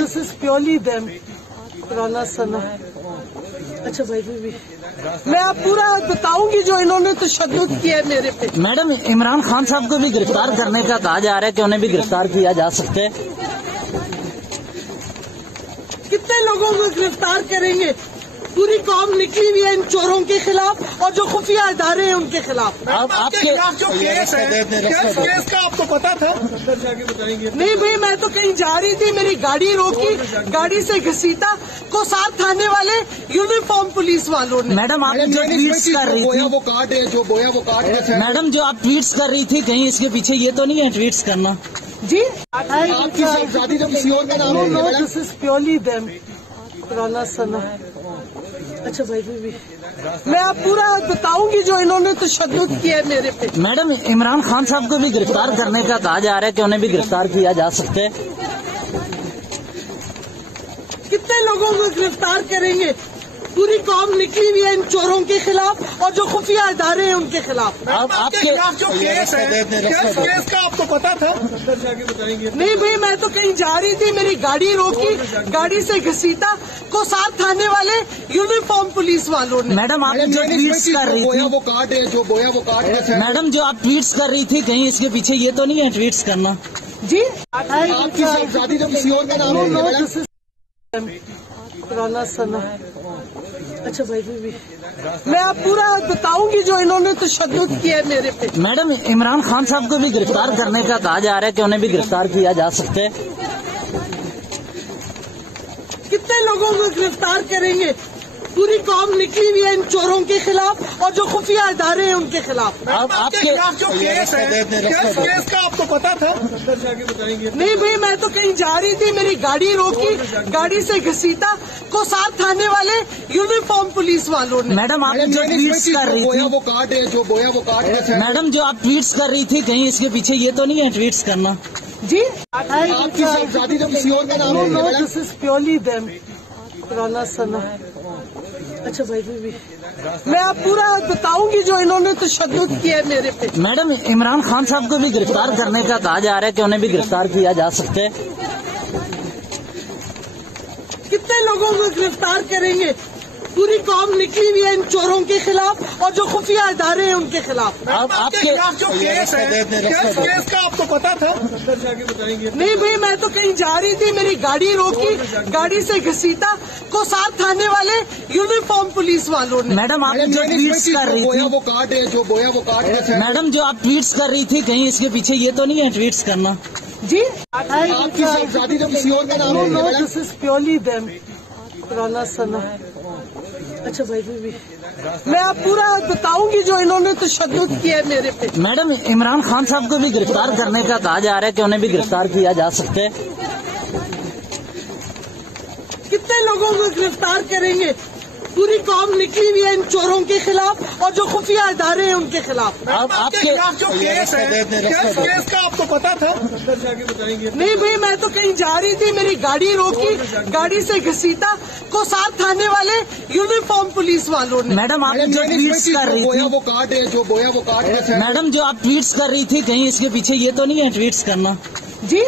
This is purely them पुराना सना। अच्छा भाई भी मैं आप पूरा बताऊंगी जो इन्होंने तशद्दुद किया है मेरे पे। मैडम, इमरान खान साहब को भी गिरफ्तार करने का कहा जा रहा है कि उन्हें भी गिरफ्तार किया जा सकता है। कितने लोगों को गिरफ्तार करेंगे? पूरी कौम निकली हुई है इन चोरों के खिलाफ और जो खुफिया इदारे हैं उनके खिलाफ। आपके जो केस है, केस का आपको पता था? नहीं भाई, मैं तो कहीं जा रही थी, मेरी गाड़ी रोकी, गाड़ी से घसीटा को साथ थाने वाले यूनिफॉर्म पुलिस वालों ने। मैडम, आप जो ट्वीट्स कर रही थी, वो काट है, जो बोया वो काट है। मैडम, जो आप ट्वीट्स कर रही थी, कहीं इसके पीछे ये तो नहीं है ट्वीट्स करना? जी, आपकी शादी तो किसी और का नाम है? No, this is purely them पुराना सना। अच्छा भाई भी मैं आप पूरा बताऊंगी जो इन्होंने तशद्दुद किया है मेरे पे। मैडम, इमरान खान साहब को भी गिरफ्तार करने का कहा जा रहा है कि उन्हें भी गिरफ्तार किया जा सकता है। कितने लोगों को गिरफ्तार करेंगे? पूरी कौम निकली हुई है इन चोरों के खिलाफ और जो खुफिया इदारे हैं उनके खिलाफ। आपके जो केस है, केस का आपको पता था? नहीं भाई, मैं तो कहीं जा रही थी, मेरी गाड़ी रोकी, गाड़ी से घसीटा को साथ थाने वाले यूनिफॉर्म पुलिस वालों ने। मैडम, आप जो ट्वीट्स कर रही थी, वो काट है, जो बोया वो काट है। मैडम, जो आप ट्वीट्स कर रही थी, कहीं इसके पीछे ये तो नहीं है ट्वीट्स करना? जी, आपकी शादी तो किसी और का नाम है? नो, दिस इज पुराना सना। अच्छा भाई भी मैं आप पूरा बताऊंगी जो इन्होंने तशद्दुद किया है मेरे पे। मैडम, इमरान खान साहब को भी गिरफ्तार करने का कहा जा रहा है कि उन्हें भी गिरफ्तार किया जा सकता है। कितने लोगों को गिरफ्तार करेंगे? पूरी कौम निकली हुई है इन चोरों के खिलाफ और जो खुफिया इदारे हैं उनके खिलाफ। आपके जो केस है, केस का आपको पता था? नहीं भाई, मैं तो कहीं जा रही थी, मेरी गाड़ी रोकी, गाड़ी से घसीटा को साथ थाने वाले यूनिफॉर्म पुलिस वालों ने। मैडम, आप जो ट्वीट्स कर रही थी, वो काट है, जो बोया वो काट है। मैडम, जो आप ट्वीट्स कर रही थी, कहीं इसके पीछे ये तो नहीं है ट्वीट्स करना? जी, आपकी शादी तो किसी और का नाम है? No, this is purely them पुराना सना। अच्छा भाई भी मैं आप पूरा बताऊंगी जो इन्होंने तशद्दुद किया है मेरे पे। मैडम, इमरान खान साहब को भी गिरफ्तार करने का कहा जा रहा है कि उन्हें भी गिरफ्तार किया जा सकता है। कितने लोगों को गिरफ्तार करेंगे? पूरी कौम निकली हुई है इन चोरों के खिलाफ और जो खुफिया इदारे हैं उनके खिलाफ। आपके जो केस है, केस का आपको पता था? नहीं भाई, मैं तो कहीं जा रही थी, मेरी गाड़ी रोकी, गाड़ी से घसीटा को साथ थाने वाले यूनिफॉर्म पुलिस वालों ने। मैडम, आप जो ट्वीट्स कर रही थी, वो काट है, जो बोया वो काट है। मैडम, जो आप ट्वीट्स कर रही थी, कहीं इसके पीछे ये तो नहीं है ट्वीट्स करना? जी, आपकी शादी तो किसी और का नाम है? No, this is purely them पुराना सना। अच्छा भाई भी मैं आप पूरा बताऊंगी जो इन्होंने तशद्दुद किया है मेरे पे। मैडम, इमरान खान साहब को भी गिरफ्तार करने का कहा जा रहा है कि उन्हें भी गिरफ्तार किया जा सकता है। कितने लोगों को गिरफ्तार करेंगे? पूरी कौम निकली हुई है इन चोरों के खिलाफ और जो खुफिया इदारे हैं उनके खिलाफ। आपके जो केस है, केस का आपको पता था? नहीं भाई, मैं तो कहीं जा रही थी, मेरी गाड़ी रोकी, गाड़ी से घसीटा को साथ थाने वाले यूनिफॉर्म पुलिस वालों ने। मैडम, आप जो ट्वीट्स कर रही थी, वो काट है, जो बोया वो काट है। मैडम, जो आप ट्वीट्स कर रही थी, कहीं इसके पीछे ये तो नहीं है ट्वीट्स करना? जी,